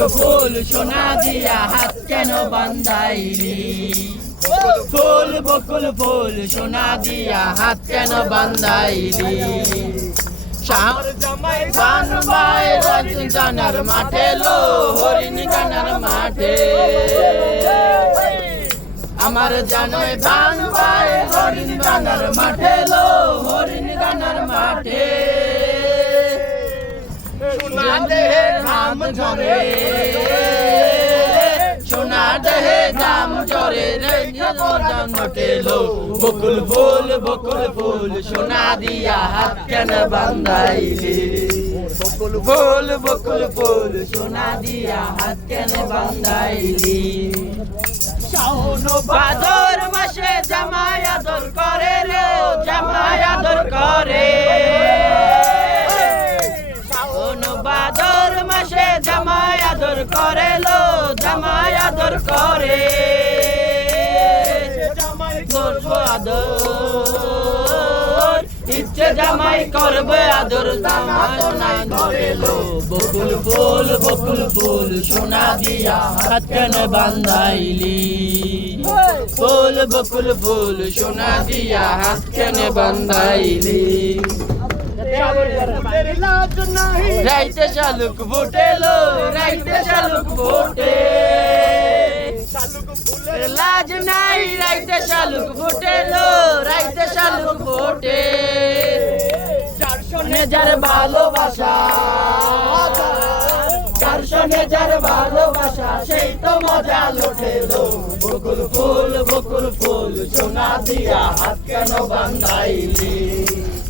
বকুল ফুল সোনা দিয়া হাত কেন বান্ধাইলি? ফুল বকুল ফুল সোনা দিয়া হাত কেন বান্ধাইলি? শাহর জামাই বাই রাজন জানার মাঠে লো, হরিণ গানার মাঠে। আমার জানোই গান বাই হরিণ গানার মাঠে লো, হরিণ গানার মাঠে। সোনা দেহে ঘাম ঝরে। সোনা দেহে ঘাম ঝরে রে জন্মটেলো বকুল ফুল বকুল ফুল, সোনা দিয়া হাত কেন বান্ধাইলি? বকুল ফুল বকুল ফুল, সোনা দিয়া হাত কেন বান্ধাইলি? শাওন বাদর মাসে জামাই আদর করে রে জামাই আদর করে। আদর করে। ইচ্ছে জামাই করবে আদর। বকুল ফুল বকুল ফুল, সোনা দিয়া বান্ধাইলি? ফুল, বকুল ফুল, সোনা দিয়া হাত বান্ধাইলি? রাইতে শালুক ফুটে লো রাইতে ফুটে। লাজ নাই রাইতে শালুক ফুটে লো রাইতে শালুক চারশো যার ভালোবাসা যার ভালোবাসা সেই তো মজা লোটে লো বকুল ফুল বকুল ফুল সোনা দিয়া হাত কেন বান্ধাইলি?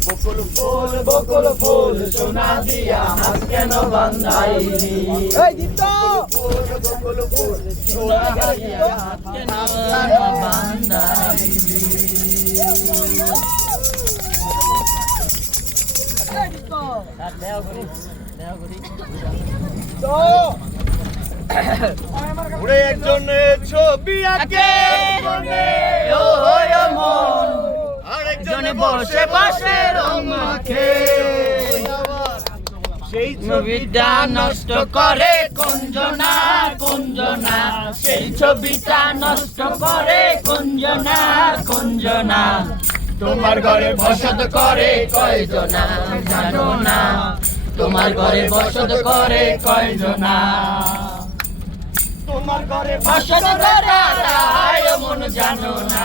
বকুল ফুল বকুল ফুল সোনা দিয়া হাত কেন বান্ধাইলি? একজনে ছবি আঁকে। মন। আরেকজনে বসে বসে রং মাখে। সেই ছবিটা নষ্ট করে। কুঞ্জনা কুঞ্জনা, সেই ছবিটা নষ্ট করে কুঞ্জনা কুঞ্জনা। তোমার ঘরে বসত করে কয়জনা, জানো না? তোমার ঘরে বসত করে কয়জনা? তোমার ঘরে বসত করে মন জানো না?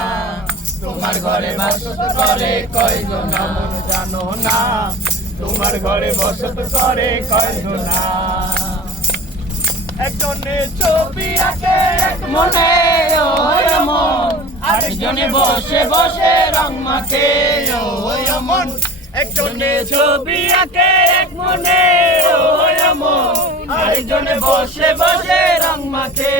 তোমার ঘরে বসত করে কয়জনা, জানো না? তোমার ঘরে বসত করে কয়জনা? একজনে ছবি আঁকে মনে ওই মন। আরেকজনে বসে বসে রং মাখে, ওই মন। একজনে ছবি আঁকে, এক মনে ওই মন। আরেকজনে বসে বসে রং মাখে,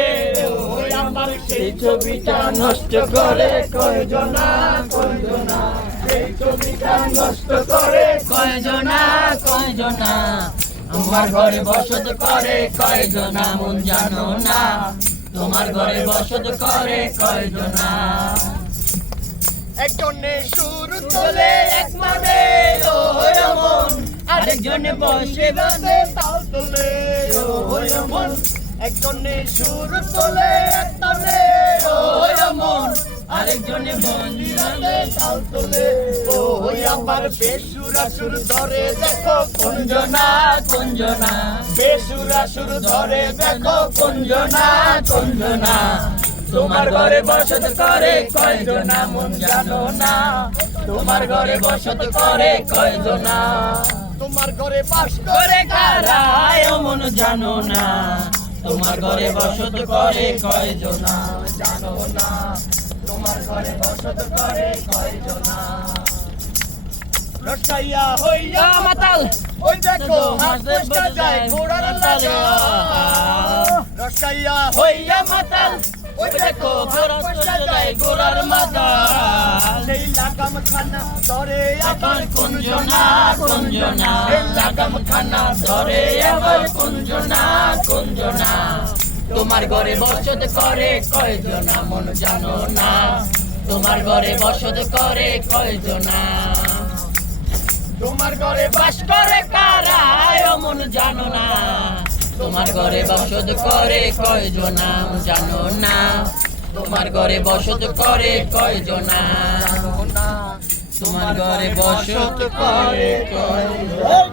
ওই আমার সেই ছবিটা নষ্ট করে কয়জনা কয়জনা। সেই ছবিটা নষ্ট করে কয়জনা কয়জনা। আমার ঘরে বসত করে কয়জনা মন জানো না? তোমার ঘরে বসত করে কয়জনা? একজনে সুর তোলে, এক মানে মন। আরেকজনে বসে বসে তাল তোলে মন। একজনে সুর তোলে ওই মন। ধরে দেখো কুঞ্জনা ধরে কুঞ্জনা তোমার ঘরে বসত করে কয়জনা মন জানো না তোমার ঘরে বসত করে কয়জনা তোমার ঘরে বাস করে মন জানো না তোমার ঘরে বসত করে কয়জনা জানো না তোমার ঘরে বসত করে কয়জনা? রসাইয়া হইয়া মাতাল। ওই দেখো হাত পয়সা যায় ঘোড়ার লাগা রসাইয়া হইয়া মাতাল ওই দেখো ঘোড়া চলে যায় ঘোড়ার মাথা সেই লাগাম খানা ধরে আবার কুঞ্জনা কুঞ্জনা লাগাম খানা ধরে আবার কুঞ্জনা কুঞ্জনা। তোমার ঘরে বসত করে কয়জন মন জানো না? তোমার ঘরে বসত করে কয়জন? তোমার ঘরে বাস করে কারা? মন জানো না। তোমার ঘরে বসত করে কয়জন জানো না? তোমার ঘরে বসত করে কয়জন? তোমার ঘরে বসত করে কয়জন?